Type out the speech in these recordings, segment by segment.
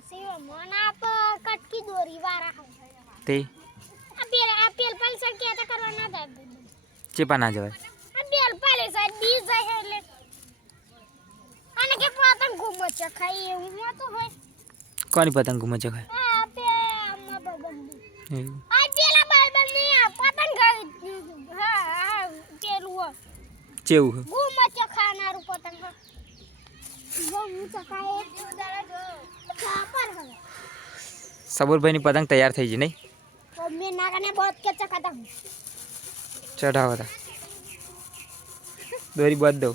सीवा मन आप कटकी दोरी वारा તે अपेल पल्सर के आता करवा ना दे ચેપા ના જવાય अपेल पल्सर दी जाय એટલે અને કે પતંગ ઘુમ છે ખાઈ એવું તો હોય કોની પતંગ ઘુમે છે ખાય આ પે અમ્મા બબંદી એવું આ પેલા બબંદી પતંગ હા પેલું ચેવું હે ઘુમ છે ખાનારું પતંગ ઘુમ છે ખાય ઉડાડે જો પર હવે સબુરભાઈની પતંગ તૈયાર થઈ ગઈ નહીં और मैं नागने बहुत के चकाता हूं ચઢાવો તા દોરી બાંધ દો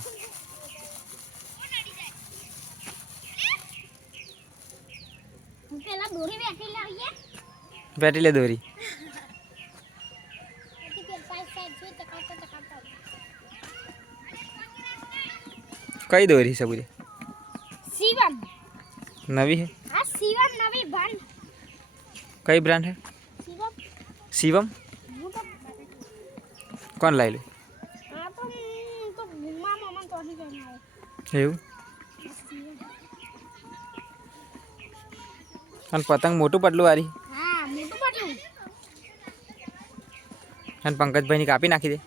पहला दोरी बैठी लाइए બેટી લે દોરી फिर साइड साइड से चकाता चकाता કઈ દોરી સબુરી शिवम નવી હે हां शिवम नवी बन કઈ બ્રાન્ડ હે शिवम શિવમ वो तो કોણ લાવી લે हां तो घुमा मामा तो ही कहना है એવું અને પતંગ મોટું પટલું વારી हां मोटू पटलू અને પંકજભાઈની કાપી નાખી દે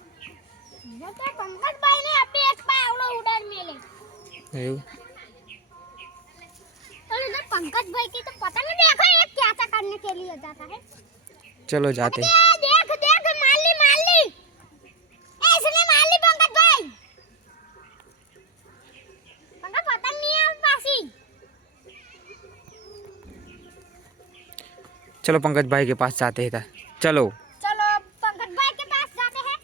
वो तो पंकज भाई ने अभी एक पावड़ो उड़ान मेले એવું और इधर पंकज भाई की तो पतंग देखो ये क्या क्या करने के लिए जाता है ચલો જાતે देख देख माली ऐसने माली पंकज भाई पंकज पतंग नहीं है पासी चलो पंकज भाई के पास जाते हैं चलो चलो पंकज भाई के पास जाते हैं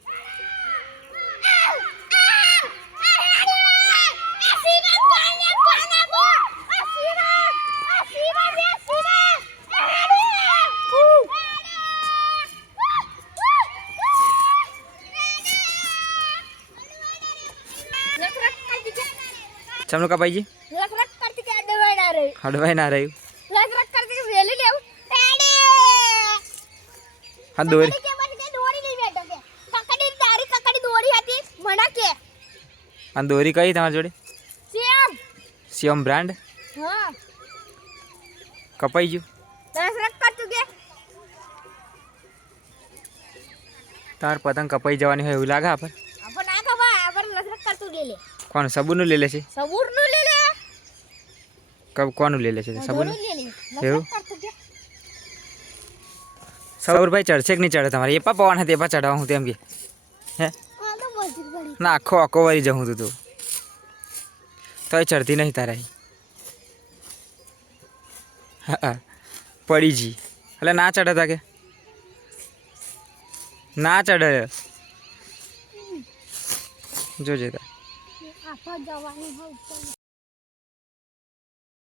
चलो का भाई जी रख रख करती के अडवाई ना रही हडवाई ना रही रख रख करती के वेली ले हाँ दोरी के बन के दोरी नहीं बैठो के ककड़ी तारी ककड़ी दोरी आती मना के हाँ दोरी कही तुम्हारी जोड़े सेम शिवम ब्रांड हां कपाई जो रख रख कर चुके तार पतंग कपाई जवानी है लागे आप अपन आ का भाई अपन रख रख कर तू ले ले कौन सबूर ले ले छे सबूर नु ले ले कब कौन ले ले छे सबूर ले ले એવું? रख कर तू के सबूर भाई चढ़શે કે નહીં ચડે તમારે એ પા પવન હે તે પા ચડાવું હું તેમ કે હે हां तो मस्जिद बड़ी ના આખો આખો વારી જવું તું તો એ ચડતી નહીં તારા હા પડી જી એટલે ના ચડે તા કે ના ચડે જોજે તા आपा जवानी हो